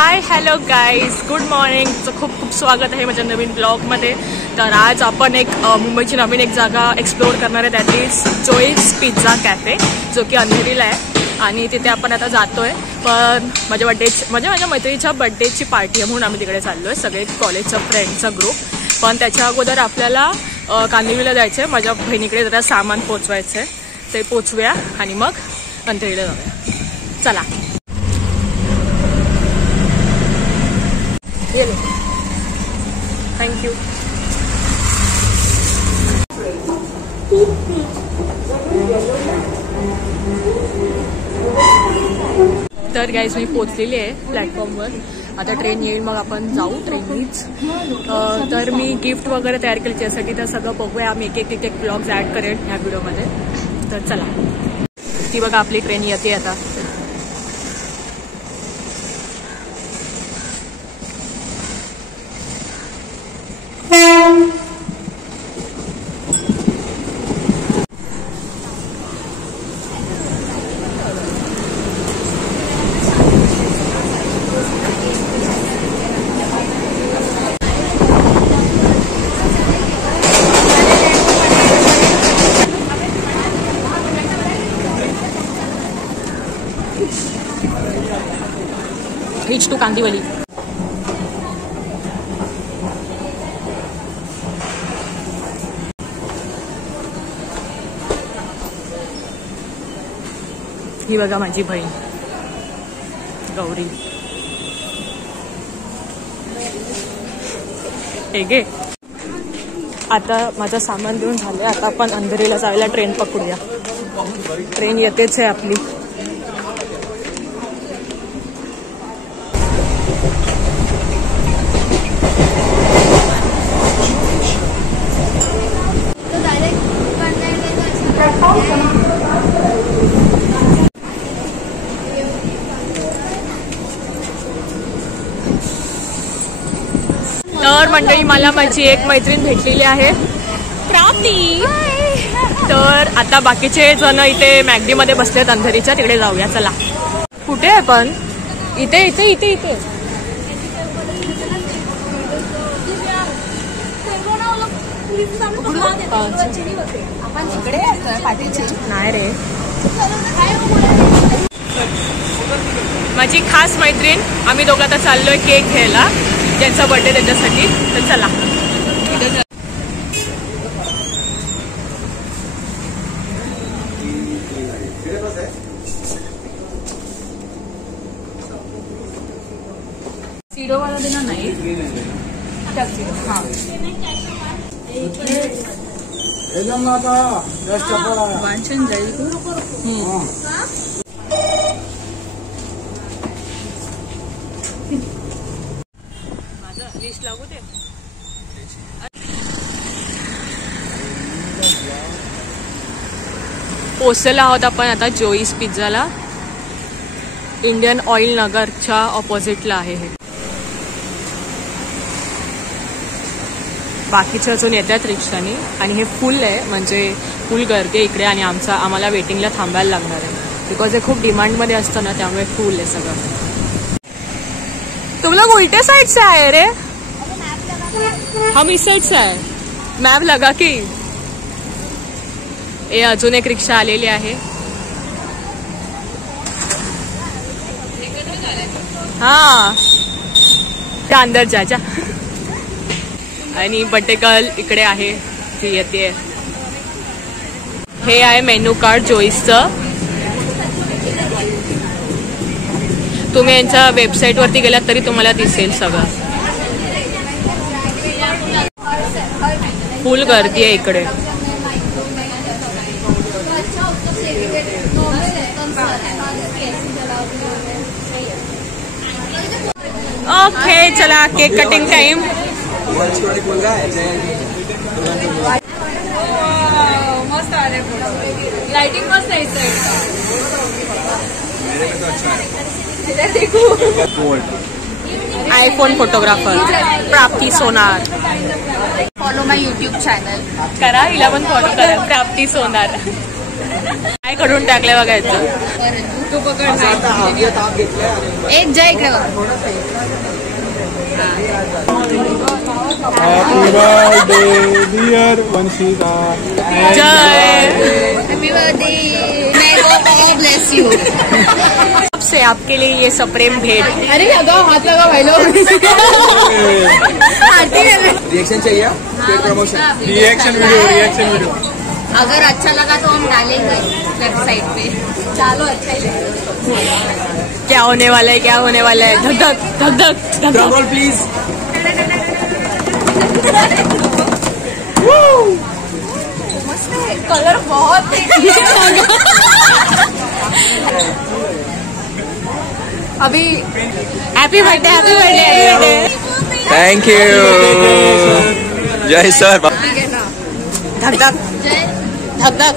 Hi hello guys, good morning. खूप खूप स्वागत आहे माझ्या नवीन ब्लॉगमध्ये. तर आज आपण एक मुंबईची नवीन एक जागा एक्सप्लोअर करणार आहे, that is Jois pizza cafe, जो की अंधेरीला आहे. आणि तिथे आपण आता जातोय. पण माझ्या मैत्रिणीच्या बर्थडेची पार्टी आहे म्हणून आम्ही तिकडे चाललोय, सगळे कॉलेजचा फ्रेंडचा ग्रुप. पण त्याच्या अगोदर आपल्याला कांदिवलीला जायचं आहे. माझ्या बहिणीकडे जरा सामान पोचवायचं आहे, ते पोचवूया आणि मग अंधेरीला जाऊया. चला. Yellow, thank you. तर गाईज मी पोचलेली आहे प्लॅटफॉर्मवर. आता ट्रेन येईल, मग आपण जाऊ ट्रेननीच. तर मी गिफ्ट वगैरे तयार केली त्यासाठी, तर सगळं बघूया. आम्ही एक एक ब्लॉग्स ॲड करेन ह्या व्हिडिओमध्ये. तर चला, ती बघा आपली ट्रेन येते आता. Reach to Kandivali. ही बघा माझी बहीण गौरी. हे गे. आता माझं सामान देऊन झालंय. आता आपण अंधेरीला जायला ट्रेन पकडूया. ट्रेन येतेच आहे आपली. तर मंडळी, मला माझी एक मैत्रीण भेटलेली आहे, प्राप्ती. तर आता बाकीचे जण इथे मॅगडीमध्ये बसलेत अंधेरीच्या. तिकडे जाऊया. चला. कुठे आहे पण? इथे इथे इथे इथे नाही रे. माझी खास मैत्रीण. आम्ही दोघं आता चाललोय केक घ्यायला, ज्यांचा बर्थडे त्याच्यासाठी. तर चला. सीडो वाला देना नाही. हाँ, वांचन जाईल तू. माझं लिस्ट लागू दे. पोचलेला आहोत आपण आता जोईस पिझ्झाला. इंडियन ऑइल नगरच्या ऑपोजिटला आहे हे. बाकीचे अजून येतात रिक्षानी. आणि हे फुल आहे, म्हणजे फुल गर्दी आहे इकडे. आणि आम्हाला वेटिंगला थांबायला लागणार आहे, बिकॉज हे खूप डिमांडमध्ये असतं ना, त्यामुळे फुल आहे सगळं. तुम लोग उल्टे साइड से आए रे. हम इस साइड से आए. मॅप लगा की. हे अजून एक रिक्षा आलेली आहे. हा, त्या अंदर जा. आणि बर्थडे गर्ल इकडे आहे, ती येते. हे आहे मेन्यू कार्ड जोईसचं. तुम्ही यांच्या वेबसाईटवरती गेलात तरी तुम्हाला दिसेल सगळं. फुल गर्दी आहे इकडे. ओके, चला केक कटिंग टाइम. मस्त आले फोटो. लाइटिंग मस्त आहे इथे. IPhone photographer Prapti Sonar. Follow my YouTube channel. करा, हिला पण फॉलो करा, प्राप्ती सोनार. काय करून टाकलंय बघायचं. तू पकड. एक जय इकडे बघ. Happy birthday dear Vanshika. जय. Happy birthday. May God bless you. से आपके लिए ये सप्रेम भेंट. अरे लगाओ, हाथ लगाओ भाई लोग. रिएक्शन चाहिए? प्रमोशन. Reaction video. अगर अच्छा लगा तो हम डालेंगे वेबसाइट पे. चलो अच्छा ही. क्या होने वाला है, क्या होने वाला है? धक धक धक धक धक धक. प्लीज. कलर बहुत अभी happy birthday, happy birthday. Thank you. जय सर. धक धक धक धक.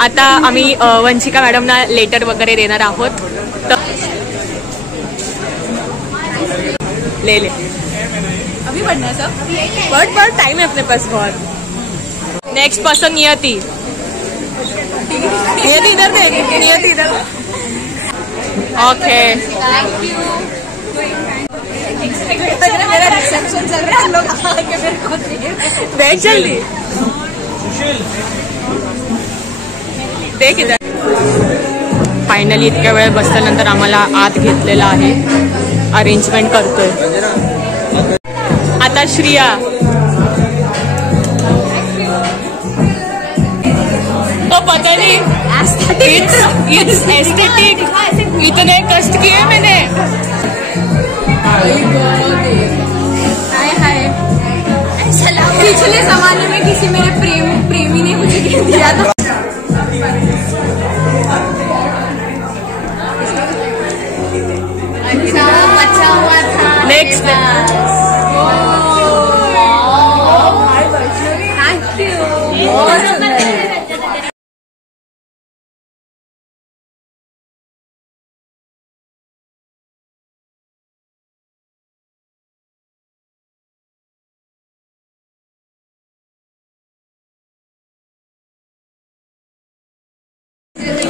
आता आम्ही वंशिका मॅडमना लेटर वगैरे देणार आहोत. ले अभी बढ़ना है सब. बट टाइम है अपने पास बहुत. नेक्स्ट पर्सन नियति. नियति इधर दे. नियति इधर. ओके. मेरा रिसेप्शन चल रहा है. लोग आके मेरे को देख जल्दी. देख इधर. फायनली इतक्या वेळ बसल्यानंतर आम्हाला आत घेतलेला आहे. अरेंजमेंट करतोय आता श्रिया. तो पता नहीं इट्स एस्थेटिक. इतने कष्ट किए मैंने. पिछले जमाने में किसी मेरे प्रेमी ने मुझे गिफ्ट दिया था. अच्छा हुआ था. नेक्स्ट. Thank you.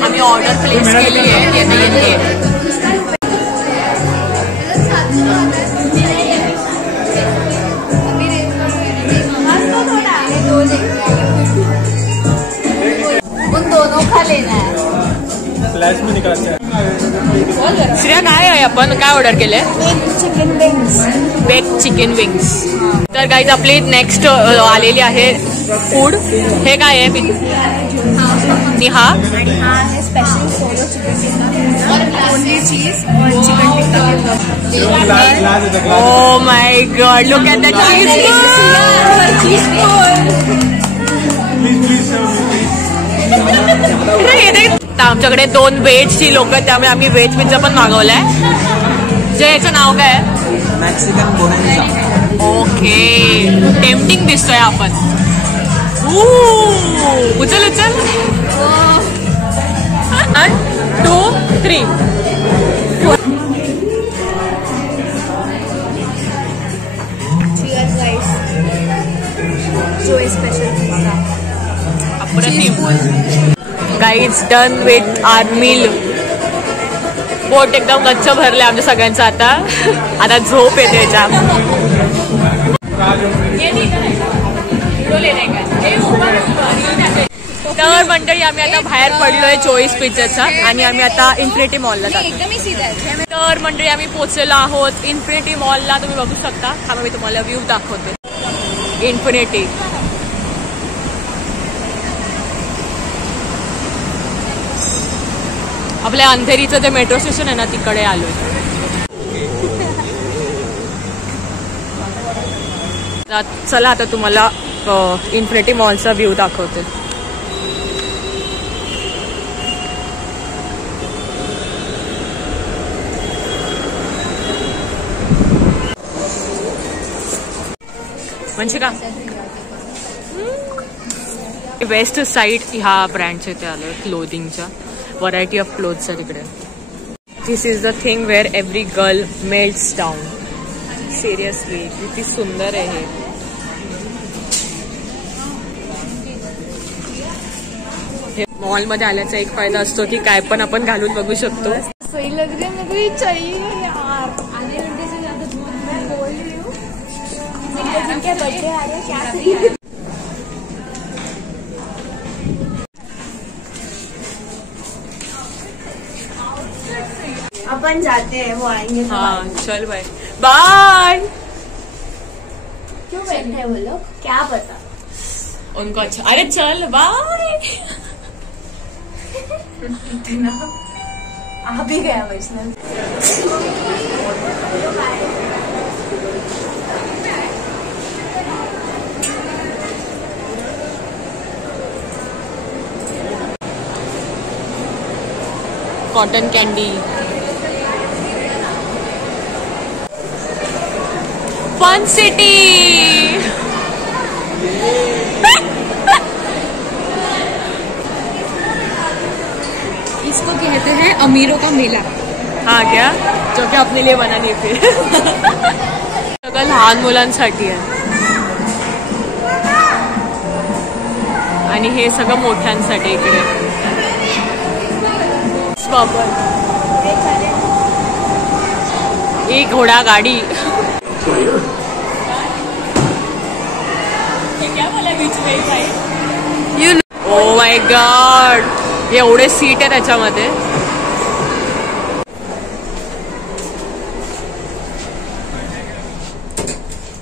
आम्ही ऑर्डर प्लेस केली आहे. उन दोनों का लेना है. फ्लैश में निकालते हैं. श्रेया काय आहे, आपण काय ऑर्डर केलंय? Chicken wings. Bake chicken wings. तर गाईज आपली नेक्स्ट आलेली आहे फूड. हे काय आहे? निहा. आणि हा आहे स्पेशल सोलो चिकन टिक्का. ओनली चीज और चिकन tikka. Oh my God, look at that चीज. आमच्याकडे 2 व्हेजची लोक आहेत, त्यामुळे आम्ही व्हेज पिझ्झा पण मागवलाय. जे याचं नाव काय आहे? मॅक्सिकन बोनोजा. ओके. टेम्पटिंग दिसतोय आपण. उचल उचल. 1 2 3. Cheers guys. जो special pizza. Guys done with our meal. पोट एकदम गच्च भरले आमच्या सगळ्यांचं. आता झोप येते जाम. तर मंडळी आम्ही आता बाहेर पडलोय चोईस पिझ्झाचा आणि आम्ही आता इन्फिनिटी मॉलला जातो. एकदम सीधा आहे. तर मंडळी आम्ही पोहोचलेलो आहोत इन्फिनिटी मॉलला. तुम्ही बघू शकता. हा मी तुम्हाला व्ह्यू दाखवते. इन्फिनिटी. आपल्या अंधेरीचं जे मेट्रो स्टेशन आहे ना तिकडे आलोय. चला आता तुम्हाला इन्फिनिटी मॉलचा व्ह्यू दाखवते. म्हणजे का वेस्ट साईड ह्या ब्रँडच्या इथे आलोय क्लोथिंगच्या. व्हरायटी ऑफ क्लोथ्स आहे तिकडे. This is the thing where every girl melts down. Seriously किती सुंदर आहे हे. मॉल मध्ये आल्याचा एक फायदा असतो की काय पण आपण घालून बघू शकतो. सही लग रही है मेरे को, ये चाहिए यार. आधे घंटे से ज्यादा मैं बोल रही हूँ जिनके बर्थडे आ रहे हैं क्या चाहिए. अपन जाते हैं, वो आएंगे. हाँ चल भाई बाय. क्यों बैठे हैं वो लोग, क्या पता उनको. अच्छा अरे चल बाय. आ भी गया Vaishnav. Cotton candy. Fun city. इसको कहते हैं अमीरों का मेला. हाँ क्या, जो की अपने लिए बना नहीं फिर. सगळं लहान मुलांसाठी आहे आणि हे सगळं मोठ्यांसाठी इकडे. एक घोडा गाडी. क्या बोला बीच में भाई. ओ माय गॉड, एवढे सीट आहे त्याच्यामध्ये.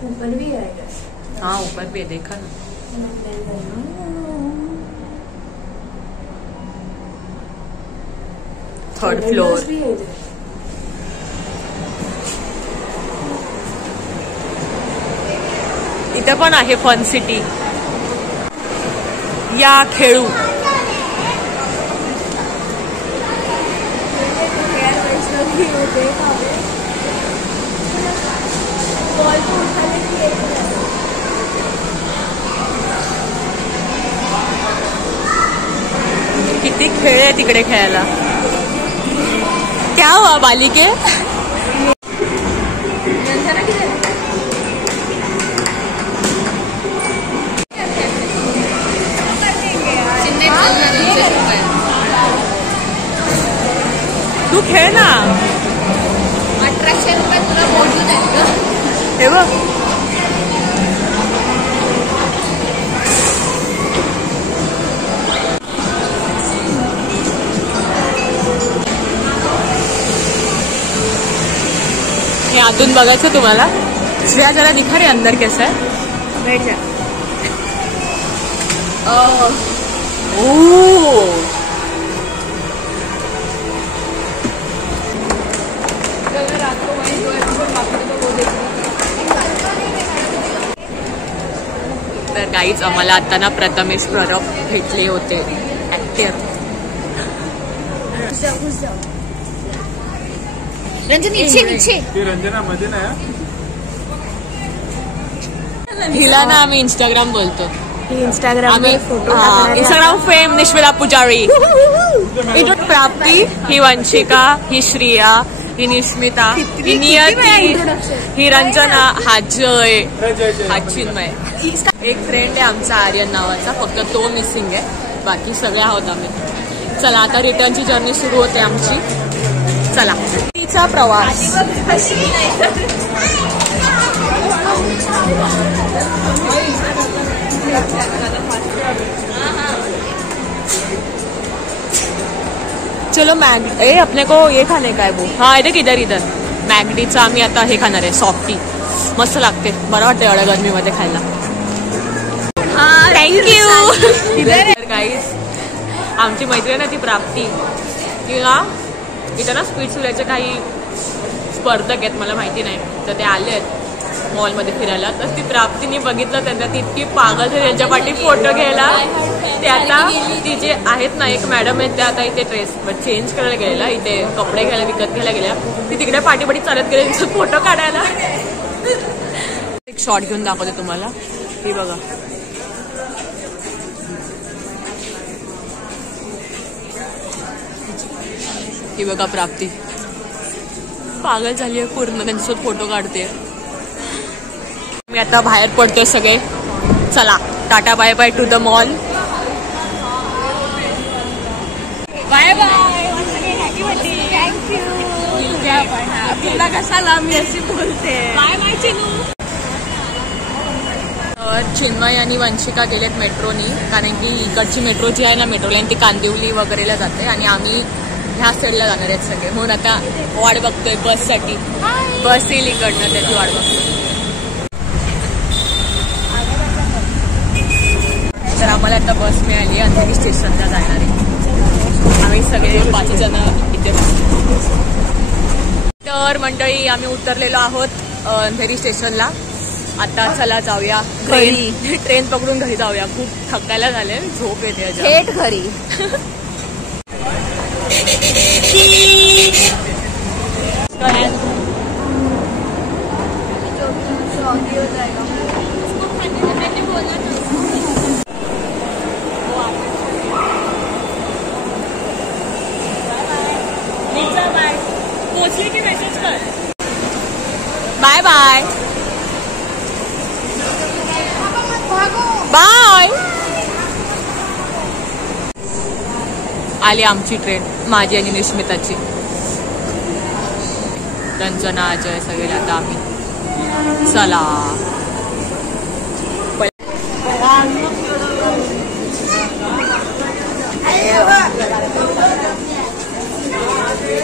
ऊपर भी है. हाँ ऊपर भी है, देखा ना. Third floor. इथं पण आहे फन सिटी. या खेळू. किती खेळ आहे तिकडे खेळायला. क्या हुआ बालिके. तू खेळ ना. 1800 रुपये तुला मोजून आहेत का. हे बघ. हे आतून बघायचं तुम्हाला. श्रेया जरा दिखा रे अंदर कैसा है. बैठ जा. तर गाईज आम्हाला आता ना प्रथमेश परब भेटले होते, ऍक्टर. रंजन नीचे नीचे. रंजना मध्ये ना. हिला ना आम्ही इंस्टाग्राम बोलतो. इंस्टाग्राम आम्ही इंस्टाग्राम फेम निश्विला पुजारी. ही प्राप्ती, ही वंशिका, ही श्रिया, ही निश्मिता, ही नियती, ही रंजना, हा जय, हा चिन्मय. एक फ्रेंड आहे आमचा आर्यन नावाचा, फक्त तो मिसिंग आहे, बाकी सगळे आहोत आम्ही. चला आता रिटर्नची जर्नी सुरू होते आमची. चला तिचा प्रवास. चलो ए अपने को ये खाने का है वो. हाँ देख इधर इधर मॅगडीचा आम्ही आता हे खाणार आहे, सॉफ्टी. मस्त लागते, बरं वाटतं एवढ्या गरमीमध्ये खायला. थँक्यू. गाईज आमची मैत्रीण आहे ती प्राप्ती, किंवा इथं ना स्पीड सुलायचे काही स्पर्धक आहेत, मला माहिती नाही, तर ते आले आहेत मॉलमध्ये फिरायला. तर ती प्राप्तीने बघितलं त्यांना, ती इतकी पागल झाली त्यांच्या पाठी फोटो घ्यायला. ते आता ती जे आहेत ना एक मॅडम आहेत, त्या आता इथे ड्रेस चेंज करायला गेलेला, इथे कपडे घ्यायला विकत घ्यायला गेल्या. ती तिकडे पाठीपाठी चालत गेले फोटो काढायला. एक शॉट घेऊन दाखवते तुम्हाला. ही बघा, ही बघा प्राप्ती पागल झाली आहे पूर्ण, त्यांच्यासोबत फोटो काढते. मी आता बाहेर पडतोय सगळे. चला tata bye bye to the mall. Bye bye. तुला कशाला मी अशी बोलते. Bye bye Chinu. चिन्मय आणि वंशिका गेलेत मेट्रोनी, कारण की इकडची मेट्रो जी आहे ना, मेट्रो लाईन ती कांदिवली वगैरेला जाते आणि आम्ही ह्या साईडला जाणार आहेत सगळे. म्हणून आता वाट बघतोय बससाठी. बस येईल इकडनं, त्याची वाट बघतोय. तर आम्हाला आता बस मिळाली आहे अंधेरी स्टेशनला जाणार आहे. आम्ही सगळे 5 जण इथे. तर मंडळी आम्ही उतरलेलो आहोत अंधेरी स्टेशनला. आता चला जाऊया घरी. ट्रेन पकडून घरी जाऊया. खूप थकायला झाले, झोप येते थेट घरी. पोचले की मेसेज कर. Bye bye. बाय. आली आमची ट्रेन, माझी आणि निश्मिताची. कंचना, अजय सगळे आता आम्ही. चला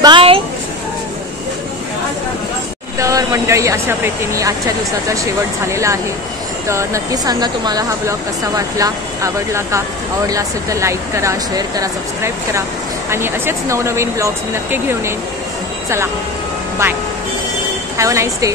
बाय. तर मंडळी अशा प्रीतीने आजच्या दिवसाचा शेवट झालेला आहे. तर नक्की सांगा तुम्हाला हा ब्लॉग कसा वाटला, आवडला का? आवडला असेल तर लाईक करा, शेअर करा, सबस्क्राईब करा आणि असेच नवनवीन ब्लॉग्स मी नक्की घेऊन येईन. चला bye. Have a nice day.